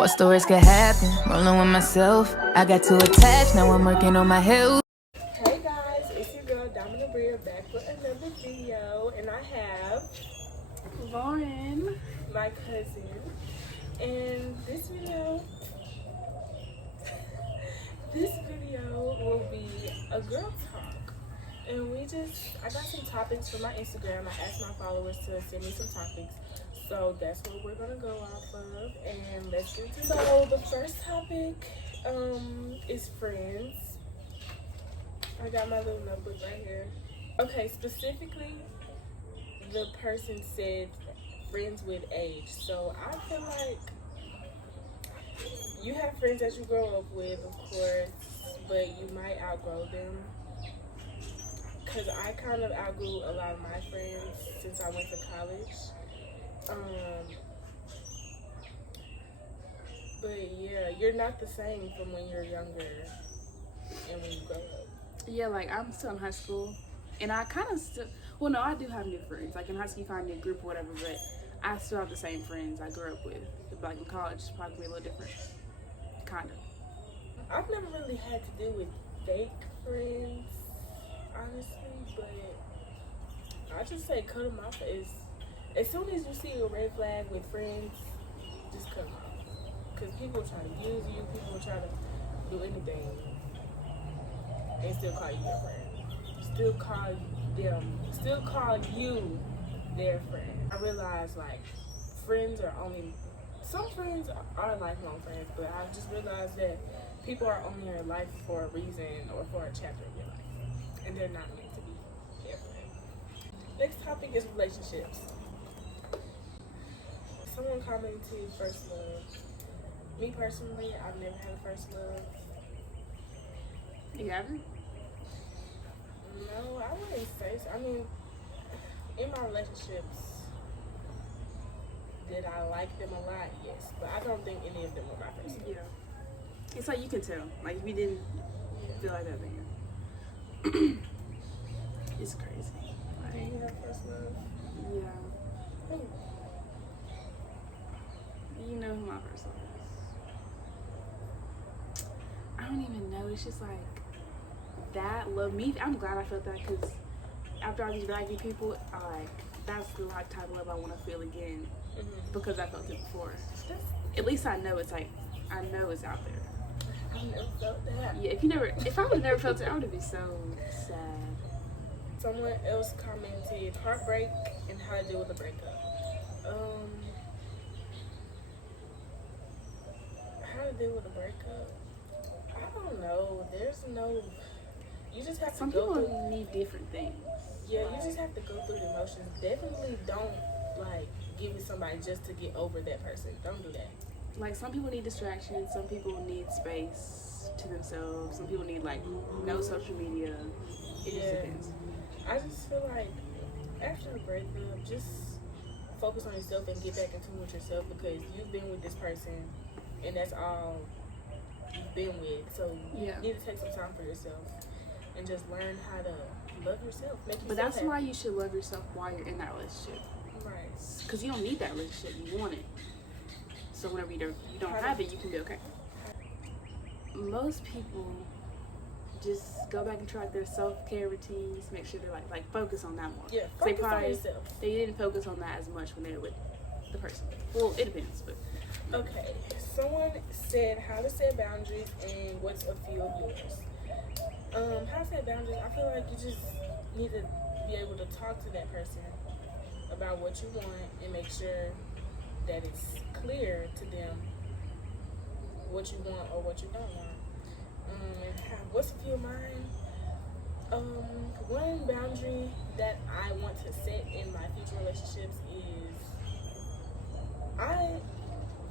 What's the worst could happen? Rolling with myself. I got too attached, now I'm working on my health. Hey guys, it's your girl Domina Bria back with another video, and I have Lauren, my cousin. And this video will be a girl talk. And I got some topics for my Instagram. I asked my followers to send me some topics. So that's what we're gonna go off of, and let's get to it. So the first topic is friends. I got my little notebook right here. Okay, specifically, the person said friends with age. So I feel like you have friends that you grow up with, of course, but you might outgrow them. Because I kind of outgrew a lot of my friends since I went to college. But yeah, you're not the same from when you're younger and when you grow up. yeah, like I'm still in high school, and I kind of still, well, no, I do have new friends. Like in high school, you find a new group or whatever, but I still have the same friends I grew up with. But like in college, it's probably a little different, kind of. I've never really had to deal with fake friends, honestly, but I just say cut them off. As soon as you see a red flag with friends, just cut them off. Because people try to use you, people try to do anything and still call you their friend. Still call you their friend. I realize like some friends are lifelong friends, but I just realized that people are only in your life for a reason or for a chapter of your life. And they're not meant to be your friend. Next topic is relationships. Someone commented first love. Me personally, I've never had a first love. You haven't? No, I wouldn't say so. I mean, in my relationships, did I like them a lot? Yes. But I don't think any of them were my first love. Yeah. It's like you can tell. Like if you didn't feel like that, then it's crazy. Like, Do you have first love? yeah. Who? You know who my first love is. I don't even know. It's just like that love me. I'm glad I felt that because after all these raggedy people, that's the like type of love I want to feel again because I felt it before. At least I know it's I know it's out there. I never felt that. Yeah, if I would have never felt it, I would be so sad. Someone else commented heartbreak and how to deal with a breakup. How to deal with a breakup? I don't know. You just have to Some go people through. need different things. Yeah, you just have to go through the emotions. Definitely don't give it somebody just to get over that person. Don't do that. Like some people need distraction. Some people need space to themselves. Some people need no social media. It just depends. I just feel like after a breakup, just focus on yourself and get back in tune with yourself because you've been with this person and that's all you've been with. So you need to take some time for yourself and just learn how to love yourself. But that's happy. Why you should love yourself while you're in that relationship. Right. Because you don't need that relationship. You want it. So whenever you don't have it, you can be okay. Most people just go back and try their self-care routines, make sure they're like focus on that more. Yeah, focus on yourself. They didn't focus on that as much when they were with the person. Well, it depends, but. Okay, someone said how to set boundaries and what's a few of yours. How to set boundaries, I feel like you just need to be able to talk to that person about what you want and make sure that it's clear to them what you want or what you don't want. What's a few of mine? One boundary that I want to set in my future relationships is I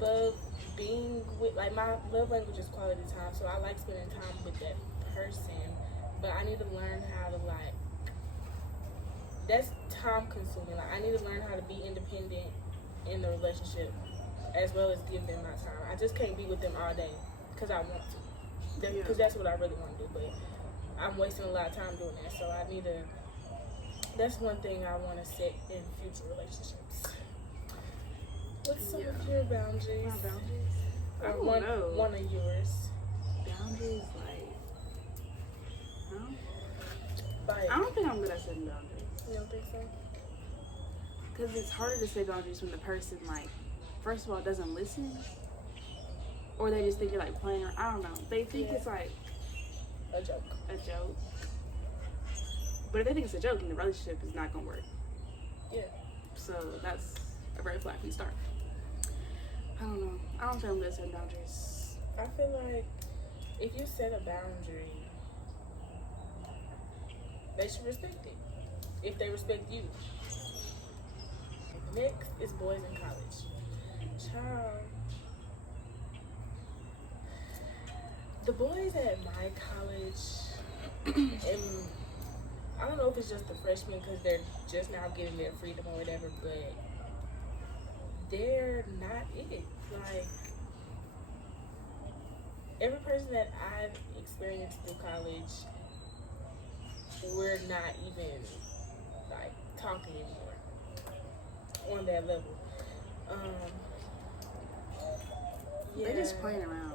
love being with, my love language is quality time, so I like spending time with that person, but I need to learn how to that's time consuming. I need to learn how to be independent in the relationship as well as give them my time. I just can't be with them all day because I want to. Because that's what I really want to do, but I'm wasting a lot of time doing that. So that's one thing I want to set in future relationships. What's some of your boundaries? My boundaries? don't know. One of yours. Boundaries, I don't think I'm good at setting boundaries. You don't think so? Because it's harder to set boundaries when the person, like, first of all, doesn't listen. Or they just think you're, like, playing. I don't know. They think it's, like... A joke. But if they think it's a joke, then the relationship is not going to work. Yeah. So that's a red flag from the start. I don't know. I don't think I'm good at setting boundaries. I feel like if you set a boundary, they should respect it. If they respect you. Next is boys in college. Child. The boys at my college, and I don't know if it's just the freshmen because they're just now getting their freedom or whatever, but they're not it. Like, every person that I've experienced through college, we're not even, like, talking anymore on that level. Yeah, They're just playing around.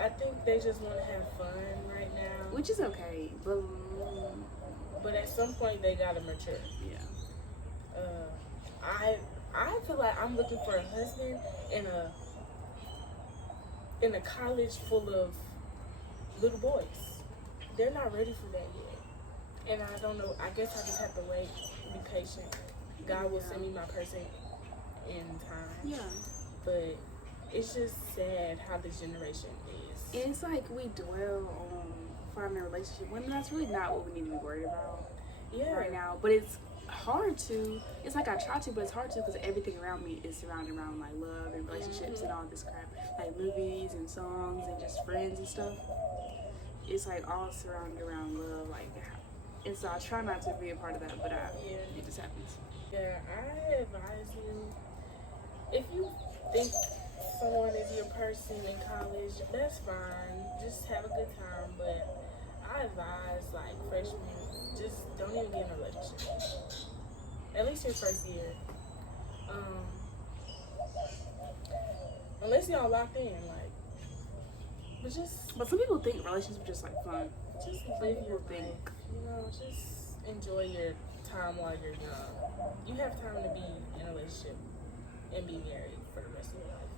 I think they just want to have fun right now. Which is okay, But at some point, they gotta mature. Yeah. I feel like I'm looking for a husband in a college full of little boys. They're not ready for that yet. And I don't know. I guess I just have to wait, be patient. God will send me my person in time. Yeah. But it's just sad how this generation is. It's like we dwell on finding a relationship when that's really not what we need to be worried about right now. But it's hard to. It's like I try to, but it's hard to because everything around me is surrounded around like love and relationships and all this crap, like movies and songs and just friends and stuff. It's like all surrounded around love, like, and so I try not to be a part of that, but it just happens. Yeah, I advise you, if you think someone is your person in college, that's fine. Just have a good time. But I advise, like, freshmen, just don't even get in a relationship. At least your first year. Unless y'all locked in, like. But some people think relationships are just like fun. Just live your life. You know, just enjoy your time while you're young. You have time to be in a relationship and be married for the rest of your life.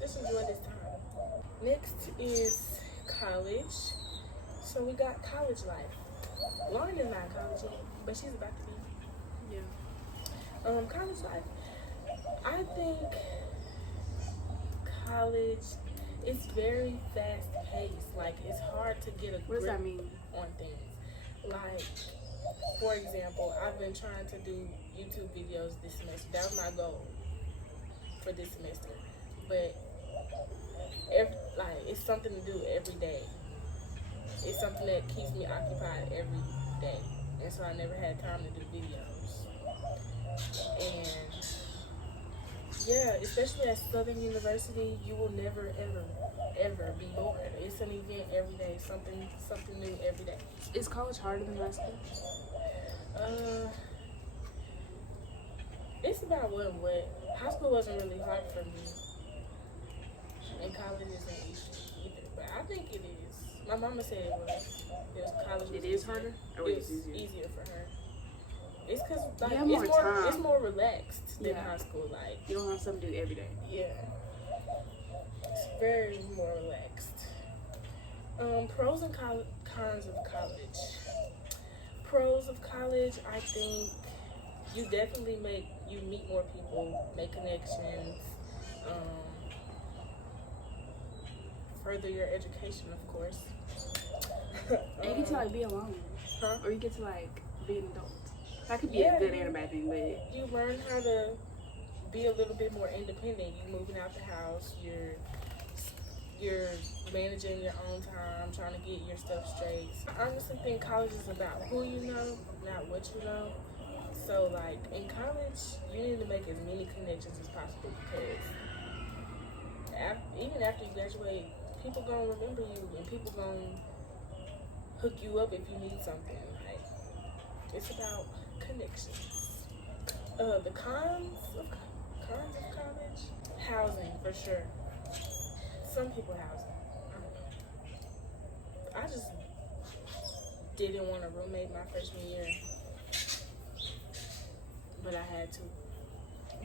Just enjoy this time. Next is college. So we got college life. Lauren is not in college yet, but she's about to be. Yeah. College life. I think college is very fast paced. Like, it's hard to get a grip What does that mean? On things. Like, for example, I've been trying to do YouTube videos this semester. That was my goal for this semester. But it's something to do every day. It's something that keeps me occupied every day. And so I never had time to do videos. And yeah, especially at Southern University, you will never, ever be bored. It's an event every day, something new every day. Is college harder than high school? It's about what. High school wasn't really hard for me. And college isn't easy either. But I think it is. My mama said it was. College was It is harder? Or it was easier? easier for her. It's because like, you have more time. It's more relaxed than high school. Like, you don't have something to do every day. Yeah. It's very more relaxed. Pros and cons of college. Pros of college, I think you definitely meet more people, make connections, further your education, of course. And you get to like be alone. Huh? Or you get to like be an adult. That could be a good and a bad thing, but you learn how to be a little bit more independent. You're moving out the house, you're managing your own time, trying to get your stuff straight. I honestly think college is about who you know, not what you know. So like in college, you need to make as many connections as possible because even after you graduate, people gonna remember you and people gonna hook you up if you need something. Like, it's about connections. The cons of college, housing for sure. some people housing. I just didn't want a roommate my freshman year, but I had to.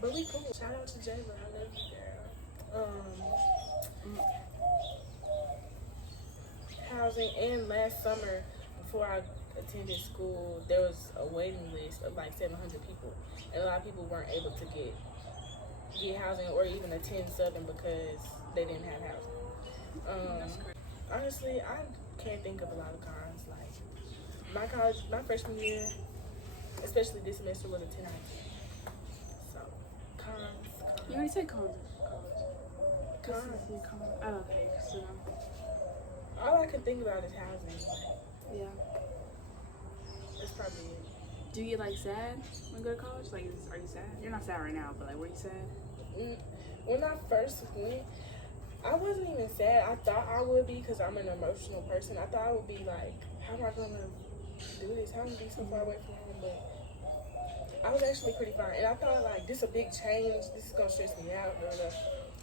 But we cool. Shout out to Jayla. I love you, girl. Housing, and last summer, before I attended school, there was a waiting list of like 700 people, and a lot of people weren't able to get housing or even attend Southern because they didn't have housing. Honestly, I can't think of a lot of cons. Like my freshman year, especially this semester, was a 10 out of 10. So cons. You already said cons. Cons. Oh, okay. So, all I can think about is housing. yeah. That's probably it. Do you get like sad when you go to college? Like, are you sad? You're not sad right now, but like, were you sad? When I first went, I wasn't even sad. I thought I would be because I'm an emotional person. I thought I would be like, how am I going to do this? How am I going to be so far away from home? But I was actually pretty fine. And I thought, like, this is a big change. This is going to stress me out. Blah, blah.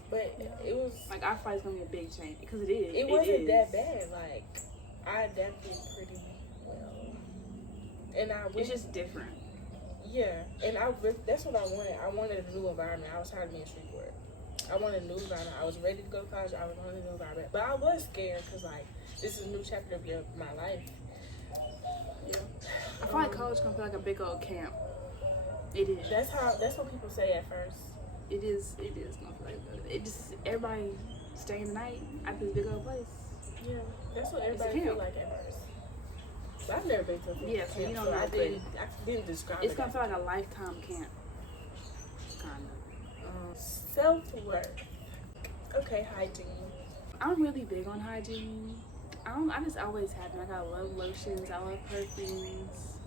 But it was... Like, I thought it's going to be a big change. Because it is. It wasn't that bad. Like, I adapted pretty well. And it's just different. Yeah. And that's what I wanted. I wanted a new environment. I was tired of being Shreveport. I wanted a new environment. I was ready to go to college. I wanted a new environment. But I was scared because, like, this is a new chapter of my life. Yeah. I feel like college can feel like a big old camp. It is. That's what people say at first. It is gonna feel like that. It just, everybody staying the night at this big old place. Yeah. That's what everybody feel like at first. But I've never been to a camp. Yeah, so you don't know. I didn't describe it. It's gonna feel like a lifetime camp. Kind of. Self-worth. Okay, hygiene. I'm really big on hygiene. I just always have been. Like, I love lotions, I love perfumes,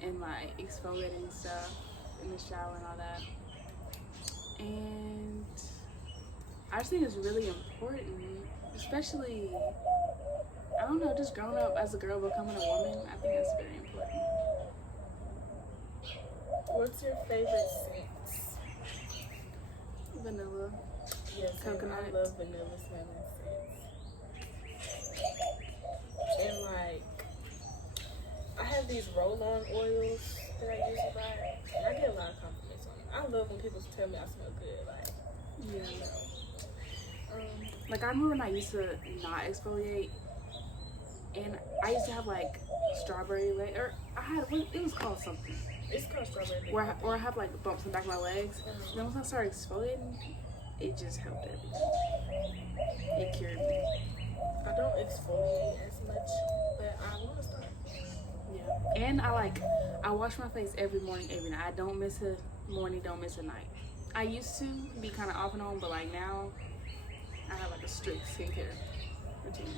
and like exfoliating stuff in the shower and all that. And I just think it's really important, especially, I don't know, just growing up as a girl, becoming a woman. I think that's very important. What's your favorite scent? Vanilla. Yes, Coconut. I love vanilla smelling scents. And like, I have these roll-on oils that I use a lot, and I get a lot of compliments on them. I love when people tell me I smell good. Like, Yeah. you know. Like, I remember when I used to not exfoliate, and I used to have like strawberry leg, or it was called something. It's called strawberry. Or I have like bumps in the back of my legs. Then once I started exfoliating, it just helped everything. It cured me. I don't exfoliate as much, but I want to start. Yeah. And I wash my face every morning, every night. I don't miss a morning, don't miss a night. I used to be kind of off and on, but like now, I have like a strict skincare routine.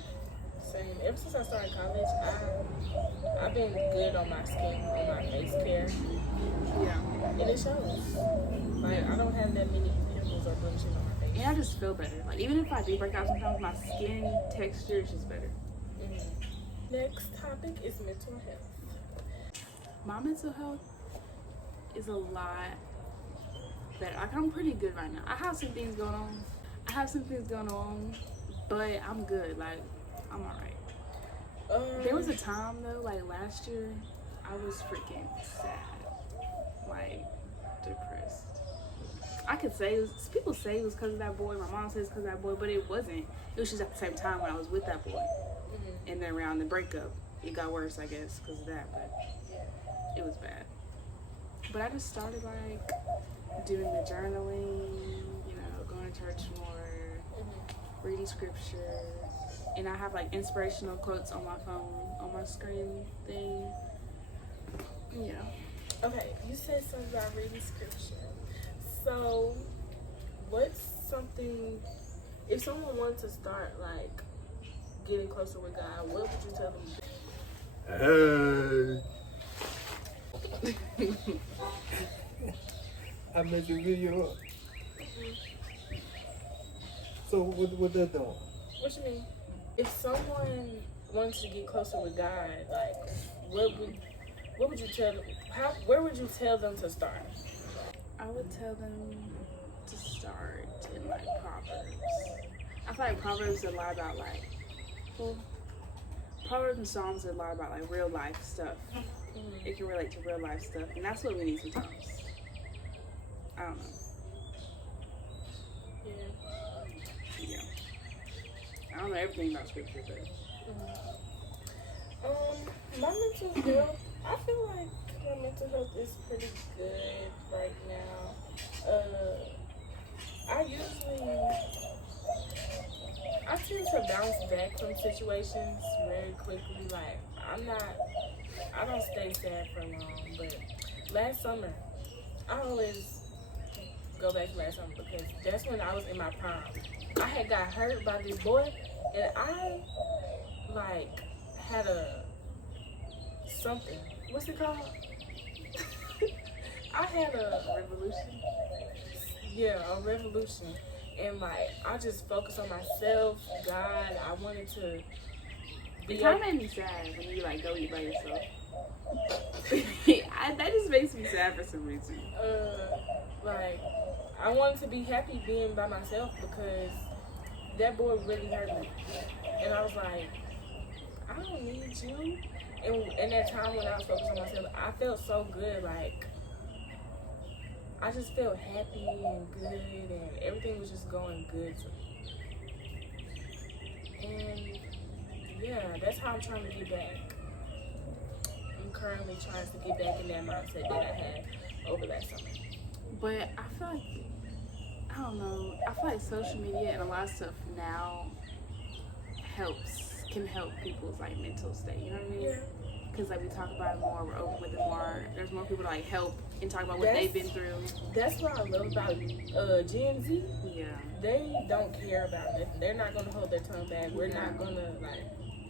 Same. Ever since I started college, I've been good on my skin, on my face care. Yeah. And it shows. Like, I don't have that many pimples or blemishes on my face. And I just feel better. Like, even if I do break out sometimes, my skin texture is just better. Next topic is mental health. My mental health is a lot better. Like, I'm pretty good right now. I have some things going on, but I'm good. Like, I'm alright. There was a time though, like last year, I was freaking sad, like depressed. I could say people say it was because of that boy. My mom says because of that boy, but it wasn't. It was just at the same time when I was with that boy, and then around the breakup, it got worse, I guess, because of that. But it was bad. But I just started like doing the journaling, you know, going to church more, reading scripture. And I have like inspirational quotes on my phone, on my screen thing. Yeah. Okay, you said something about reading scripture. So, what's something, if someone wanted to start like getting closer with God, what would you tell them to do? I made the video up. So what that doing? What you mean? If someone wants to get closer with God, like, what would you tell them? Where would you tell them to start? I would tell them to start in like Proverbs. I feel like Proverbs are a lot about like, well, Proverbs and Psalms are a lot about like real life stuff. It can relate to real life stuff, and that's what we need sometimes. I don't know. Yeah. I don't know everything about scripture, but. My mental health, I feel like my mental health is pretty good right now. I tend to bounce back from situations very quickly. Like, I don't stay sad for long, but last summer, I always go back to last summer because that's when I was in my prime. I had got hurt by this boy, and I, like, had something. What's it called? I had a Revolution? Yeah, a revolution. And, like, I just focused on myself, God. I wanted to be It kind of made me sad when you like go eat by yourself. That just makes me sad for some reason. Like, I wanted to be happy being by myself because that boy really hurt me. And I was like, I don't need you. And in that time when I was focused on myself, I felt so good. Like, I just felt happy and good, and everything was just going good to me. And yeah, that's how I'm trying to get back. I'm currently trying to get back in that mindset that I had over that summer. But I feel like, I don't know, I feel like social media and a lot of stuff now can help people's like mental state, you know what I mean? Yeah. Because like we talk about it more, we're open with it more, there's more people to like help and talk about what they've been through. That's what I love about Gen Z. Yeah. They don't care about nothing. They're not going to hold their tongue back. We're not going to, like,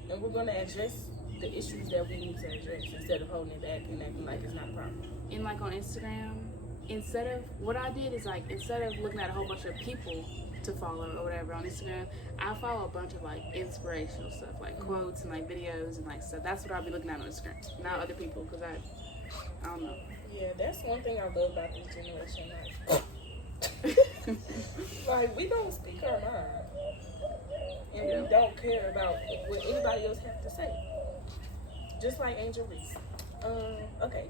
and we're going to address the issues that we need to address instead of holding it back and acting like it's not a problem. And like on Instagram, what I did is like, instead of looking at a whole bunch of people to follow or whatever on Instagram, I follow a bunch of like inspirational stuff, like quotes and like videos and like stuff. That's what I'll be looking at on Instagram, not other people, because I don't know. Yeah, that's one thing I love about this generation. Like we don't speak our mind, and we don't care about what anybody else has to say. Just like Angel Reese. Okay,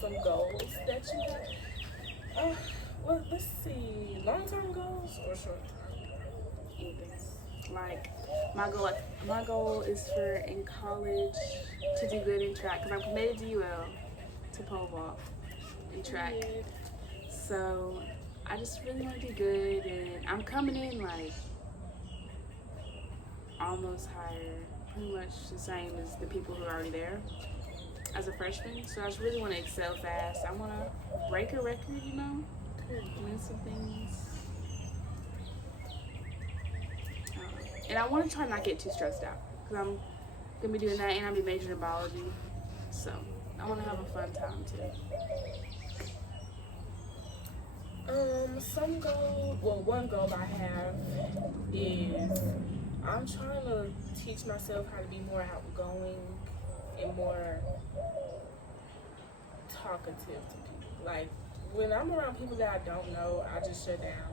some goals that you have. Well, let's see. Long-term goals or short-term? Like my goal is for in college to do good in track, because I'm committed to UL to pole vault in track. So I just really want to do good, and I'm coming in like almost higher, pretty much the same as the people who are already there as a freshman. So I just really want to excel fast. I want to break a record, you know, win some things. And I want to try not to get too stressed out, because I'm going to be doing that, and I'll be majoring in biology. So I want to have a fun time too. One goal I have is I'm trying to teach myself how to be more outgoing and more talkative to people. Like, when I'm around people that I don't know, I just shut down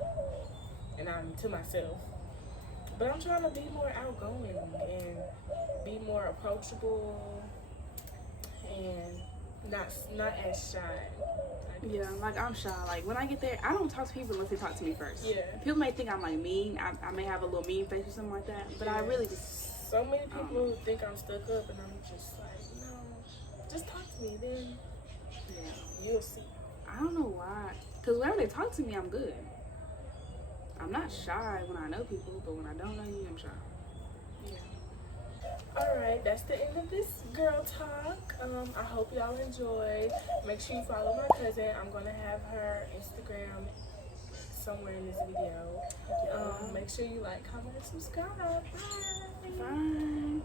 and I'm to myself. But I'm trying to be more outgoing and be more approachable and not as shy. Yeah, like I'm shy. Like when I get there, I don't talk to people unless they talk to me first. Yeah. People may think I'm like mean. I may have a little mean face or something like that. But I really just. So many people who think I'm stuck up, and I'm just like, no, just talk to me. Then you'll see. I don't know why. Because whenever they talk to me, I'm good. I'm not shy when I know people, but when I don't know you, I'm shy. Yeah. Alright, that's the end of this girl talk. I hope y'all enjoyed. Make sure you follow my cousin. I'm going to have her Instagram somewhere in this video. Make sure you like, comment, and subscribe. Bye. Bye.